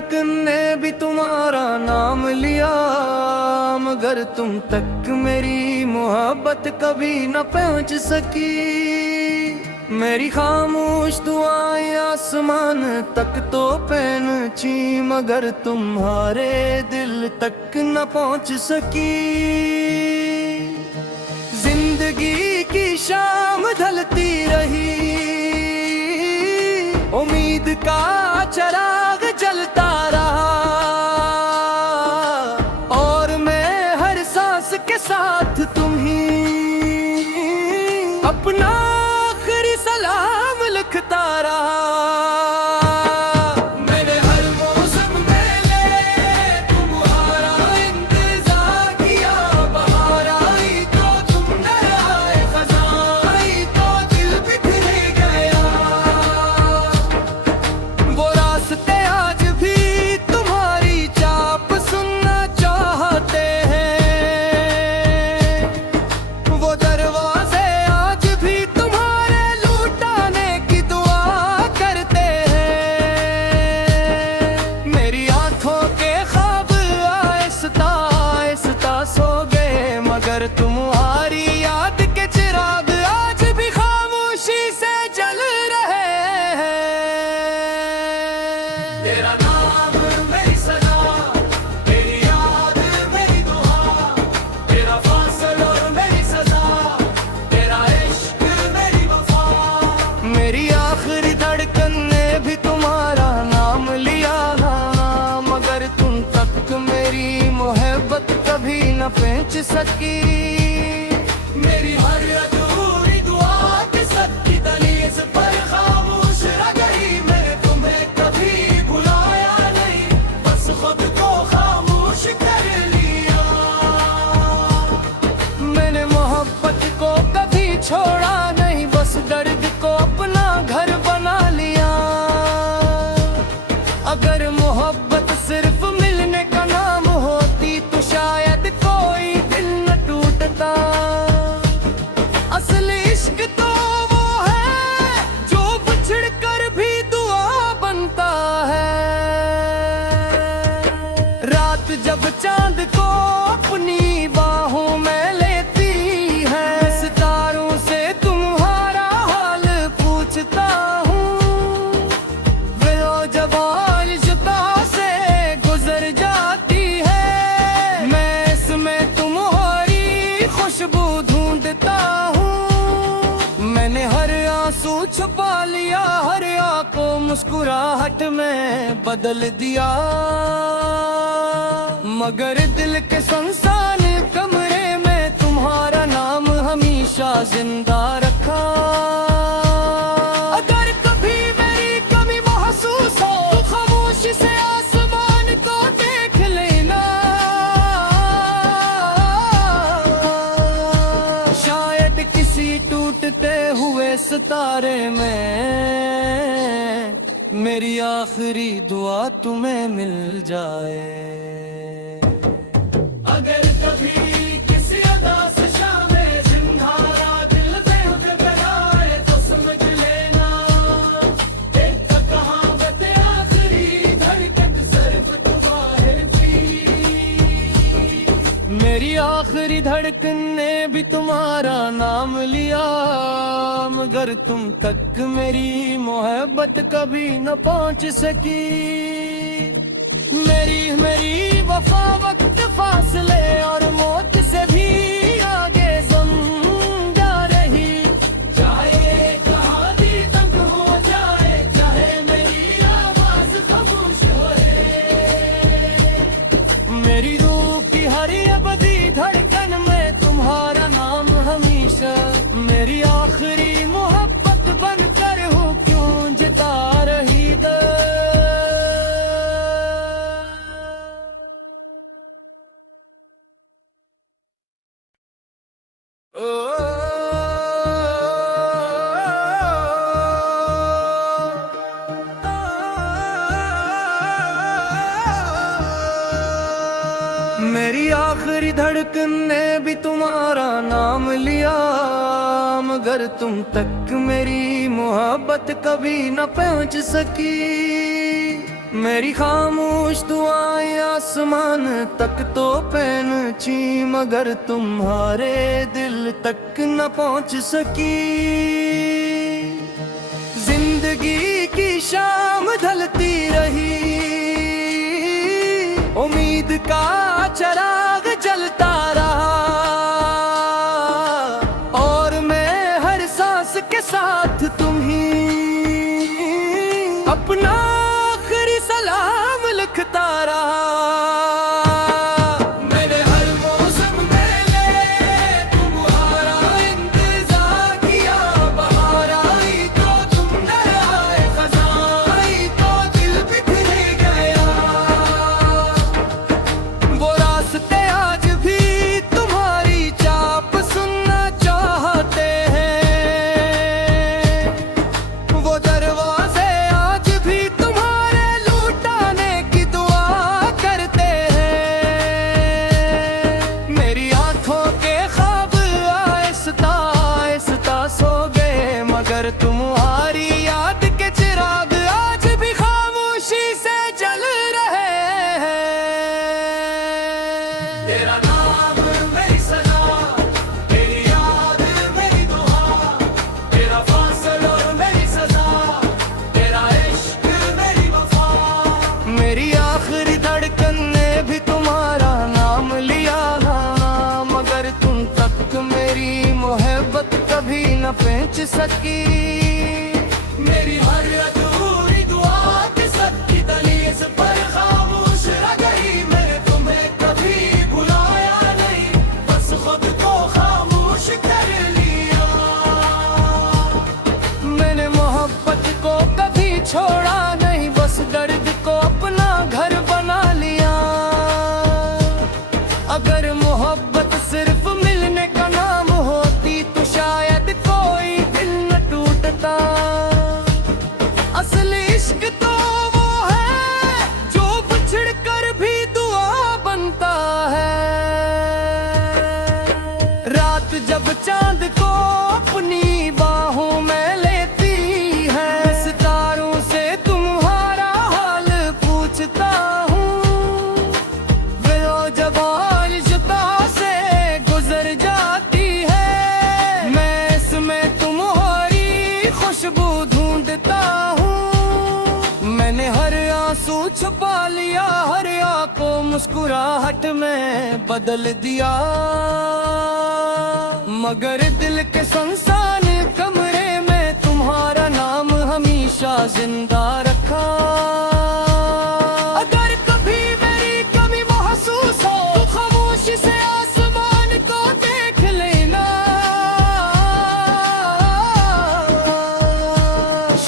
धड़कन ने भी तुम्हारा नाम लिया, मगर तुम तक मेरी मोहब्बत कभी न पहुंच सकी। मेरी खामोश दुआएं आसमान तक तो पहुंची, मगर तुम्हारे दिल तक न पहुंच सकी। जिंदगी की शाम ढलती रही, उम्मीद का चराग जलता रहा, और मैं हर सांस के साथ तुम ही अपना आखिरी सलाम लिखता रहा। मैंने हर मौसम में तुम्हारा इंतजार किया, बहार आई तो तुम न आए, खज़ां आई तो दिल बिखर गया। वो रास्ते आज भी तुम्हारी चाप सुनना चाहते हैं, वो दरवाजे आज भी तुम्हारे लौटाने की दुआ करते हैं। मेरी आंखों के ख्वाब आहिस्ता आहिस्ता सो गए, मगर तुम्हारी याद के चिराग आज भी खामोशी से जल रहे हैं। तेरा नाम मेरी सदा, तेरी याद मेरी दुआ, तेरा फासल और मेरी सजा, तेरा इश्क मेरी वफा। मेरी आखिरी धड़कन ने भी तुम्हारा नाम लिया, मगर तुम तक मेरी मोहब्बत कभी न पहुंच सकी। मेरी हर अधूरी दुआ के सबकी दलीज पर खामोश रह गई। मैंने तुम्हें कभी भुलाया नहीं, बस खुद को खामोश कर लिया। मैंने मोहब्बत को कभी छोड़ा नहीं, बस दर्द को अपना घर बना लिया। अगर मोहब्बत सिर्फ मिलने का नाम होती तो शायद कोई दिल न टूटता। असल इश्क तो वो है जो बिछड़ कर भी दुआ बनता है। रात जब चांद को अपनी बाहों में लेती है, सितारों से तुम्हारा हाल पूछता हूँ। वो जब आलिशता से गुजर जाती है, मैं इसमें तुम्हारी खुशबू ढूंढता हूँ। मैंने हर आंसू छुपा लिया, हर आँख को मुस्कुराहट में बदल दिया, मगर दिल के सुनसान कमरे में तुम्हारा नाम हमेशा जिंदा रखा। अगर कभी मेरी कमी महसूस हो तो खामोशी से आसमान को देख लेना। शायद किसी टूटते हुए सितारे में मेरी आखिरी दुआ तुम्हें मिल जाए। अगर कभी किसी अदास शाम में जिंदारा दिल बेहुद कराए तो समझ लेना, एक कहावत आखिरी धड़कन सिर्फ तुम्हारे थी। मेरी आखिरी धड़कन ने भी तुम्हारा नाम लिया, मगर तुम तक मेरी मोहब्बत कभी न पहुंच सकी। मेरी वफा वक्त फासले और मौत से भी आगे समझा रही। चाहे कहानी तंग हो जाए, चाहे मेरी आवाज खामोश होए, मेरी रूह की हर अबदी धड़कन में तुम्हारा नाम हमेशा मेरी आखिरी मोहब्बत बनकर हो क्यों जिता रही है। मेरी आखिरी धड़कन ने भी तुम्हारा नाम लिया, मगर तुम तक मेरी मोहब्बत कभी न पहुंच सकी। मेरी खामोश दुआएं आसमान तक तो पहुंची, मगर तुम्हारे दिल तक न पहुंच सकी। जिंदगी की शाम ढलती रही, उम्मीद का चिराग जलता रहा, और मैं हर सांस के साथ तुम ही अपना आखिरी सलाम लिखता रहा। मैंने हर मौसम में तुम्हारा इंतजार किया, बहार आई तो तुम न आए, खज़ां आई तो दिल बिखर गया। वो रास्ते आज भी तुम्हारी चाप सुनना चाहते हैं, वो दरवाजे आज भी तुम्हारे लौटाने की दुआ करते हैं। मेरी आंखों के ख्वाब आहिस्ता आहिस्ता सो गए, मगर तुम्हारी याद के चिराग आज भी खामोशी से जल रहे हैं। तेरा नाम मेरी सदा, तेरी याद मेरी दुआ, तेरा फासला और मेरी सजा, तेरा इश्क मेरी वफा। मेरी आखिरी धड़कन ने भी तुम्हारा नाम लिया, मगर तुम तक मेरी मोहब्बत कभी न पहुंच सकी। मेरी हर अधूरी दुआ के सच्ची दलील पर खामोश रह गई। मैंने तुम्हें कभी भुलाया नहीं, बस खुद को खामोश कर लिया। मैंने मोहब्बत को कभी छोड़ा नहीं, बस दर्द को अपना घर बना लिया। अगर मोहब्बत सिर्फ मिलने का नाम होती तो शायद कोई दिल न टूटता। असली इश्क तो वो है जो बिछड़ कर भी दुआ बनता है। रात जब चांद को अपनी बाहों में लेती है, सितारों से तुम्हारा हाल पूछता हूँ। वो जब आलिशता से गुजर जाती है, मैं इसमें तुम्हारी खुशबू ढूंढता हूँ। मैंने हर आंसू छुपा लिया, हर आँख को मुस्कुराहट में बदल दिया, मगर दिल के सुनसान कमरे में तुम्हारा नाम हमेशा जिंदा रखा। अगर कभी मेरी कमी महसूस हो तो खामोशी से आसमान को देख लेना।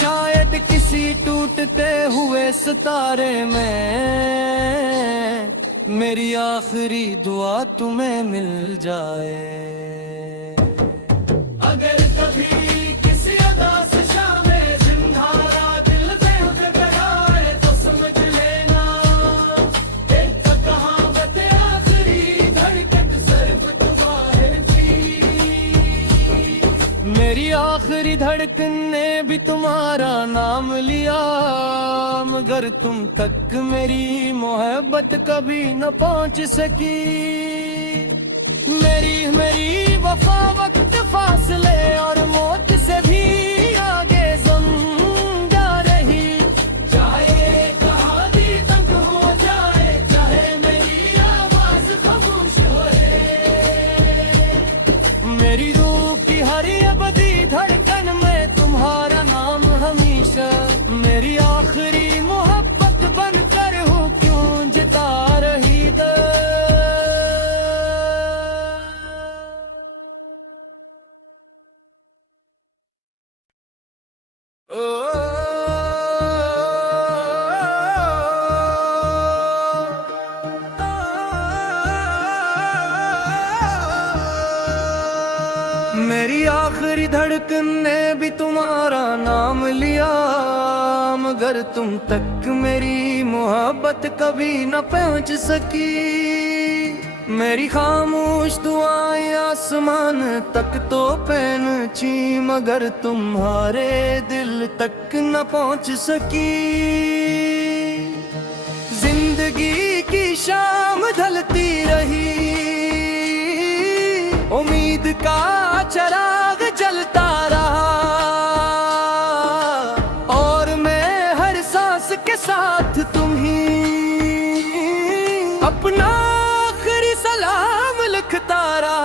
शायद किसी टूटते हुए सितारे में मेरी आखिरी दुआ तुम्हें मिल जाए। अगर कभी किसी अदास शाम में जिंधारा दिल पे उतर आए तो समझ लेना, एक कहावत आखिरी धड़कन सिर्फ तुम्हारी थी। मेरी आखिरी धड़कन ने भी तुम्हारा नाम लिया, मगर तुम तक मेरी मोहब्बत कभी न पहुंच सकी। मेरी वफा वक्त फासले और मौत से भी आगे जिंदा रही। चाहे कहानी तंग हो जाए, चाहे मेरी आवाज खामोश होए, मेरी रूह की हर अबदी धड़कन में तुम्हारा नाम हमेशा मेरी आखिरी मोहब्बत बनकर हूँ क्यों जिता रही मेरी आखिरी धड़कन ने भी तुम्हारा नाम लिया, मगर तुम तक मेरी मोहब्बत कभी न पहुंच सकी। मेरी खामोश दुआएं आसमान तक तो पहुंची, मगर तुम्हारे दिल तक न पहुंच सकी। शाम ढलती रही, उम्मीद का चिराग जलता रहा, और मैं हर सांस के साथ तुम ही अपना आखिरी सलाम लिखता रहा।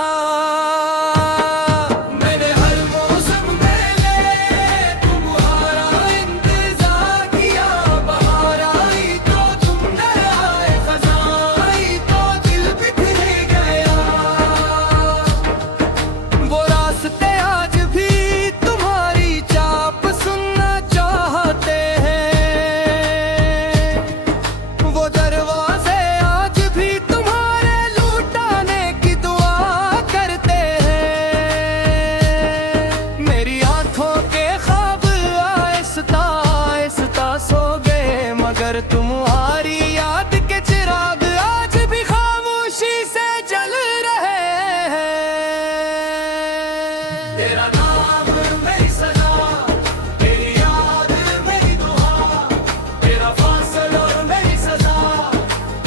तुम्हारी याद के चिराग आज भी खामोशी से जल रहे हैं। तेरा नाम मेरी सजा, तेरी याद मेरी दुआ, तेरा फासला और मेरी सजा,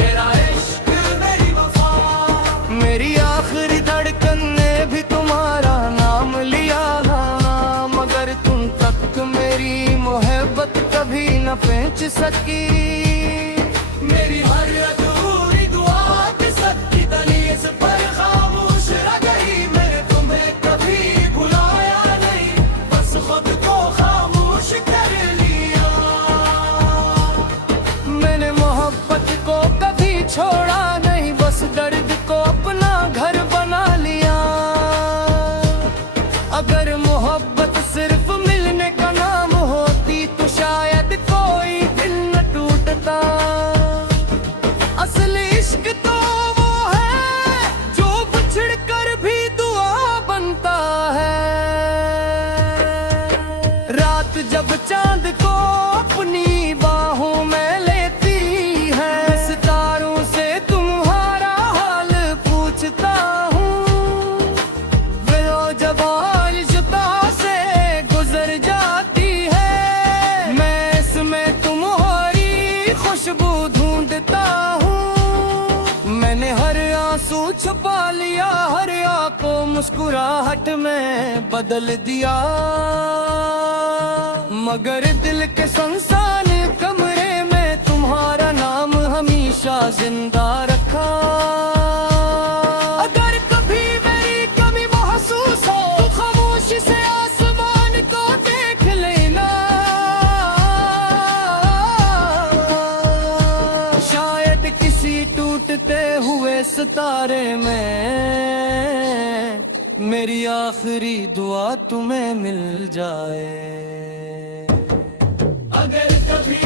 तेरा इश्क मेरी वफा। मेरी आखिरी धड़कन ने भी तुम्हारा नाम लिया, मगर तुम तक मेरी मोहब्बत कभी न पहुंच सकी। मेरी हर अधूरी दुआ के सबकी दलील पर खामोश रह गई। मैंने तुम्हें कभी भुलाया नहीं, बस खुद को खामोश कर लिया। मैंने मोहब्बत को कभी छोड़ा नहीं, बस दर्द को अपना घर बना लिया। अगर मोहब्बत सिर्फ मिलने का नाम होती तो शायद कोई दिल न टूटता। असली इश्क तो वो है जो बिछड़ कर भी दुआ बनता है। रात जब चांद को अपनी बाहों में लेती है, सितारों से तुम्हारा हाल पूछता हूँ। वो जब जुता से गुजर जाती है, मैं इसमें तुम्हारी खुशबू ढूंढता हूँ। मैंने हर आंसू छुपा लिया, हर आँख को मुस्कुराहट में बदल दिया, मगर दिल के सुनसान कमरे में तुम्हारा नाम हमेशा जिंदा रखा। अगर कभी मेरी कमी महसूस हो तो खामोशी से आसमान को देख लेना। शायद किसी टूटते हुए सितारे में मेरी आखिरी दुआ तुम्हें मिल जाए। अगर कभी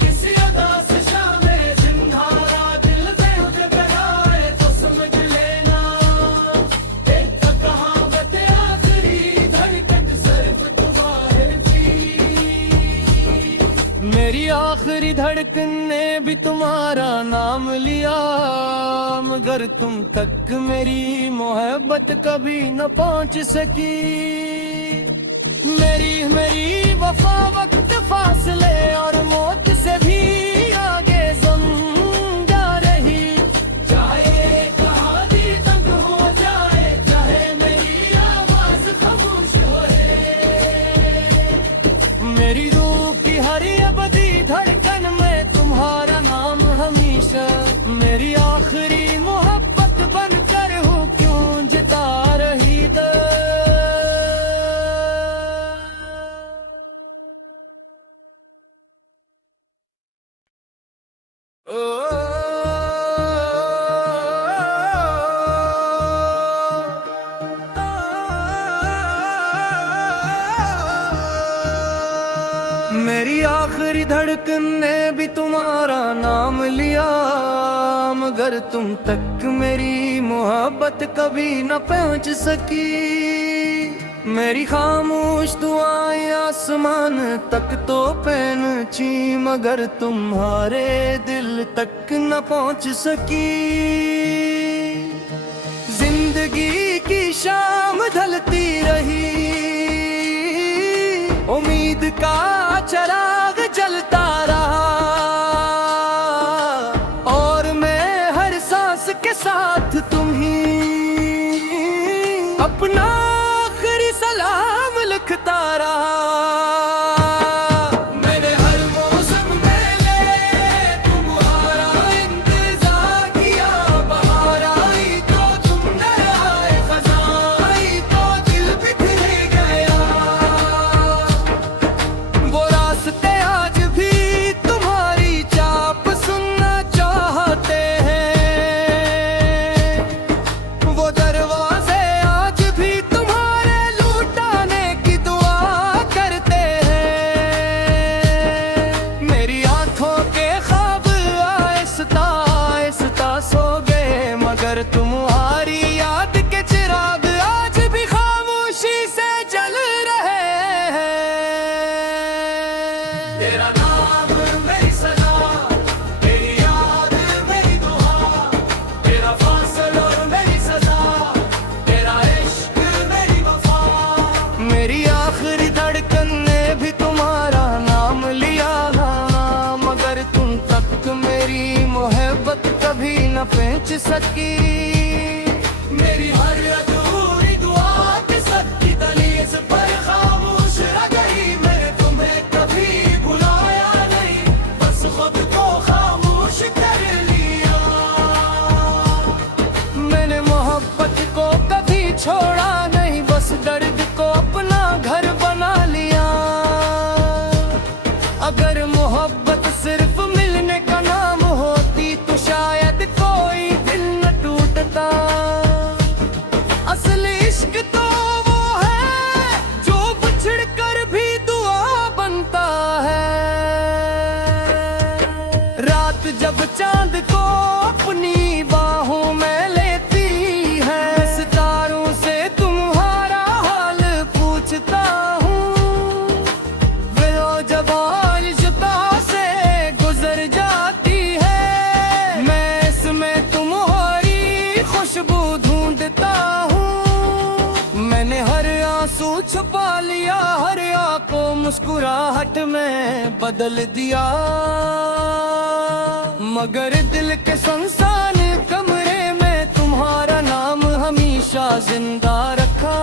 किसी अदास शाम में जिंदारा दिल में उठ बनाए तो समझ लेना, एक कहावत आखिरी धड़कन सिर्फ तुम्हारी थी। मेरी आखिरी धड़कन ने भी तुम्हारा नाम लिया, मगर तुम तक मेरी मोहब्बत कभी न पहुंच सकी। मेरी वफा वक्त फासले और मौत से भी आगे जिंदा रही। चाहे कहाँ भी तंग हो जाए, चाहे मेरी आवाज खामोश होए, मेरी रूह की हर अबदी धड़कन में तुम्हारा नाम हमेशा मेरी आखिरी मोहब्बत बनकर हूँ क्यों जिता रही दे। मेरी आखिरी धड़कन ने भी तुम्हारा नाम लिया, मगर तुम तक मेरी मोहब्बत कभी न पहुंच सकी। मेरी खामोश दुआएं आसमान तक तो पहुंची, मगर तुम्हारे दिल तक न पहुंच सकी। जिंदगी की शाम ढलती रही, उम्मीद का चिराग जलता रहा, और मैं हर सांस साथ तुम ही, अपना आखिरी सलाम लिखता रहा। मैंने हर मौसम में तुम्हारा इंतजार किया, बहार आई तो तुम न आए, खज़ां आई तो दिल बिखर गया। वो रास्ते आज भी तुम्हारी चाप सुनना चाहते हैं, वो दरवाजे आज भी तुम्हारे लौटाने की दुआ करते हैं। मेरी आंखों के ख्वाब आहिस्ता आहिस्ता सो गए, मगर तुम्हारी याद के चिराग आज भी खामोशी से जल रहे हैं। तेरा नाम मेरी सजा, तेरी याद मेरी दुआ, तेरा फासल और मेरी सजा, तेरा इश्क मेरी वफा। मेरी आखिरी धड़कन ने भी तुम्हारा नाम लिया, मगर तुम तक मेरी मोहब्बत कभी न पहुंच सकी। मेरी हर अधूरी दुआ के सबकी दलीज पर खामोश रह गई। मैंने तुम्हें कभी भुलाया नहीं, बस खुद को खामोश कर लिया। मैंने मोहब्बत को कभी छोड़ा नहीं, बस दर्द को अपना घर बना लिया। अगर मोहब्बत सिर्फ मिलने का नाम होती तो शायद कोई दिल न टूटता। असल इश्क तो वो है जो बिछड़ कर भी दुआ बनता है। रात जब चांद को अपनी बाहों में लेती है, सितारों से तुम्हारा हाल पूछता हूँ। वो जब आलिशता से गुजर जाती है, मैं इसमें तुम्हारी खुशबू ढूंढता हूँ। मैंने हर आंसू छुपा लिया, हर आँख को मुस्कुराहट में बदल दिया, मगर दिल के सुनसान कमरे में तुम्हारा नाम हमेशा जिंदा रखा।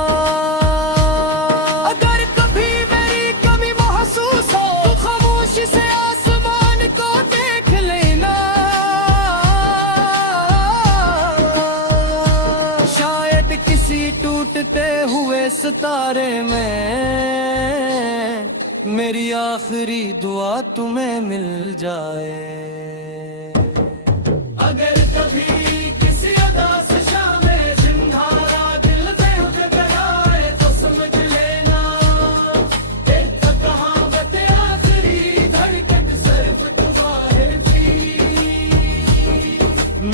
अगर कभी मेरी कमी महसूस हो तो खामोशी से आसमान को देख लेना। शायद किसी टूटते हुए सितारे में मेरी आखिरी दुआ तुम्हें मिल जाए। अगर कभी किसी उदास शाम में जिंदारा दिल में उठ आए तो समझ लेना, एक कहावत आखिरी धड़कन सिर्फ तुम्हारी थी।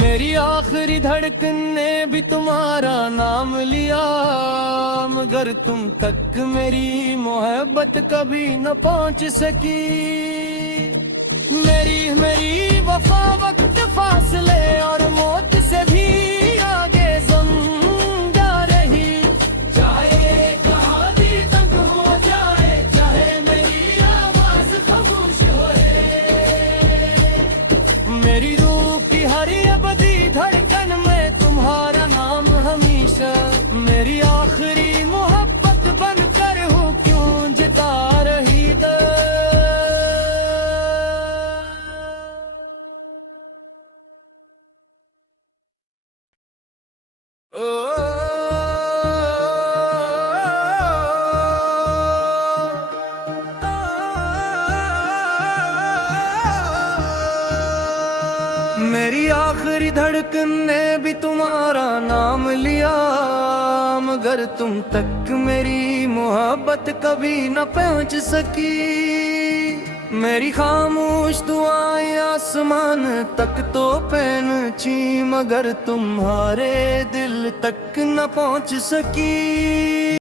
मेरी आखिरी धड़कन ने भी तुम्हारा नाम लिया, मगर तुम तक मेरी मोहब्बत कभी न पहुंच सकी। मेरी वफा वक्त फासले और मौत से भी आगे जिंदा रही। चाहे कहानी तंग हो जाए, चाहे मेरी आवाज खामोश होए, मेरी रूह की हर अबदी धड़कन में तुम्हारा नाम हमेशा मेरी आखिरी मोहब्बत बनकर हो क्यों जिता रही है। मेरी आखिरी धड़कन ने भी तुम्हारा नाम लिया, मगर तुम तक मेरी मोहब्बत कभी न पहुंच सकी। मेरी खामोश दुआएं आसमान तक तो पहुंची, मगर तुम्हारे दिल तक न पहुंच सकी।